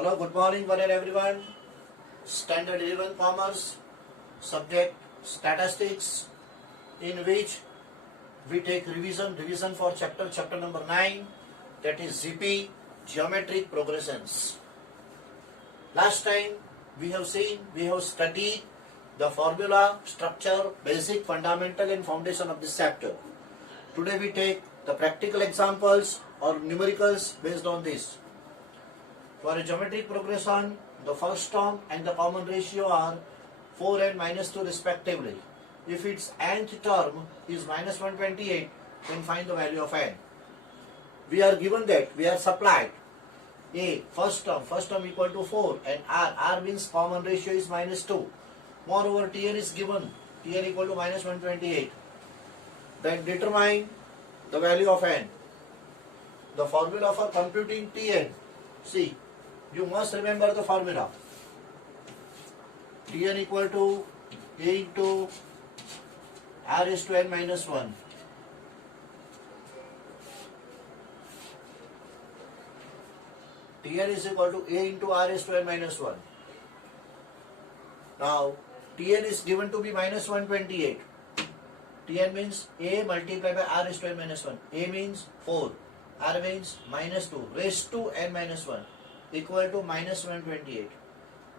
Hello, good morning one and everyone. Standard 11 Commerce, subject Statistics, in which we take revision for chapter number 9, that is GP, Geometric Progressions. Last time we have studied the formula, structure, basic, fundamental and foundation of this chapter. Today we take the practical examples or numericals based on this. For a geometric progression, the first term and the common ratio are 4 and minus 2 respectively. If its nth term is minus 128, then find the value of n. We are given that, we are supplied a first term equal to 4 and r means common ratio is minus 2. Moreover, Tn is given, Tn equal to minus 128. Then determine the value of n. The formula for computing Tn, see, you must remember the formula. Tn equal to a into r is to n minus 1. Tn is equal to a into r is to n minus 1. Now, Tn is given to be minus 128. Tn means a multiplied by r is to n minus 1. A means 4. R means minus 2 raised to n minus 1 equal to minus 128.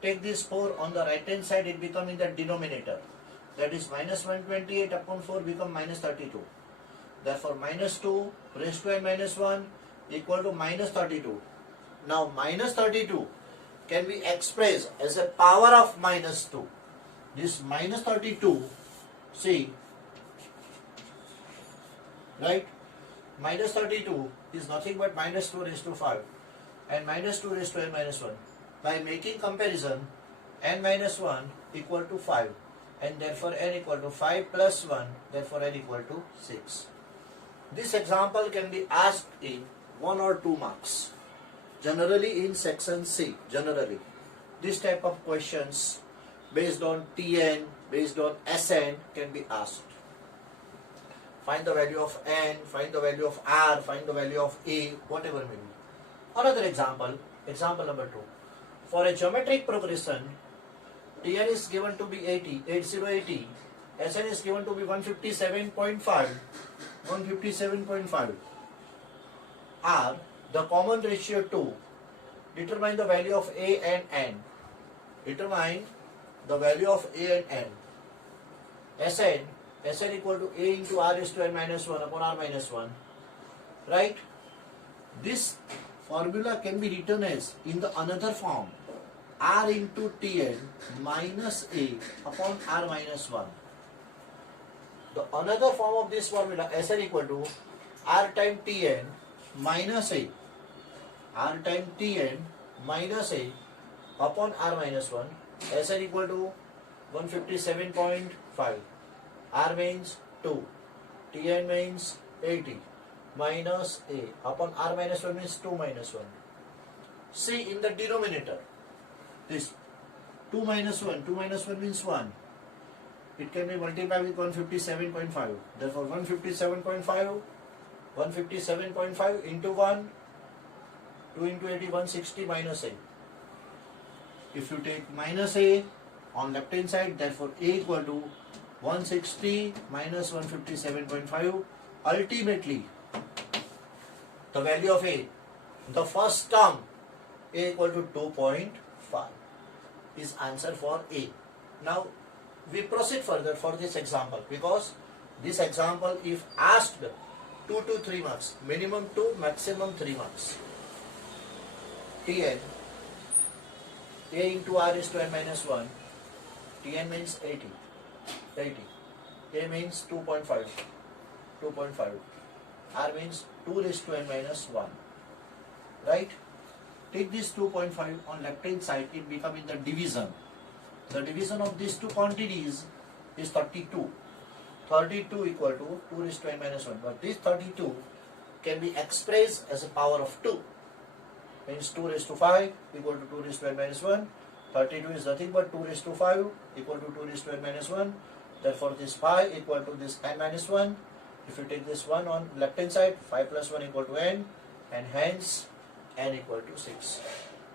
Take this 4 on the right hand side, it become in the denominator. That is minus 128 upon 4 become minus 32. Therefore minus 2 raised to n minus 1 equal to minus 32. Now minus 32 can be expressed as a power of minus 2. This minus 32, see, right? Minus 32 is nothing but minus 2 raised to 5 and minus 2 raised to n minus 1. By making comparison, n minus 1 equal to 5 and therefore n equal to 5 plus 1, therefore n equal to 6. This example can be asked in 1 or 2 marks. Generally in section C, generally. This type of questions based on Tn, based on Sn can be asked. Find the value of n, find the value of r, find the value of a, whatever may be. Another example, example number 2. For a geometric progression, Tn is given to be 80, Sn is given to be 157.5, r, the common ratio 2. Determine the value of a and n. Determine the value of a and n. Sn equal to a into r is to n minus 1 upon r minus 1. Right? This formula can be written as in the another form, r into Tn minus a upon r minus 1. The another form of this formula, Sn equal to r times Tn minus a, r times Tn minus a upon r minus 1. Sn equal to 157.5. R means 2, Tn means 80, minus a upon r minus 1 means 2 minus 1. See in the denominator, this 2 minus 1 means 1. It can be multiplied with 157.5. Therefore 157.5 into 1, 2 into 80, 160 minus a. If you take minus a on left hand side, therefore a equal to 160 minus 157.5. Ultimately, the value of a, the first term, a equal to 2.5 is answer for a. Now, we proceed further for this example because this example if asked 2 to 3 marks, minimum 2, maximum 3 marks. Tn, a into r is to n minus 1. Tn means 80. A means 2.5. R means 2 raised to n minus 1. Right? Take this 2.5 on left hand side, it become in the division. The division of these two quantities is 32. 32 equal to 2 raised to n minus 1. But this 32 can be expressed as a power of 2. Means 2 raised to 5 equal to 2 raised to n minus 1. 32 is nothing but 2 raised to 5 equal to 2 raised to n minus 1. Therefore this 5 equal to this n minus 1. If you take this 1 on left hand side, 5 plus 1 equal to n, and hence n equal to 6.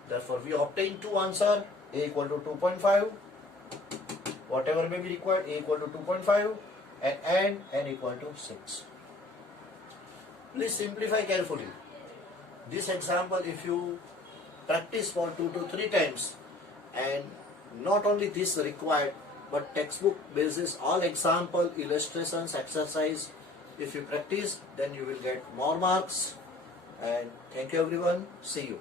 Therefore, we obtain two answer, A equal to 2.5, whatever may be required, A equal to 2.5 and N equal to 6. Please simplify carefully. This example, if you practice for 2 to 3 times, and not only this required, but textbook basis all example, illustrations, exercise, if you practice, then you will get more marks. And thank you everyone. See you.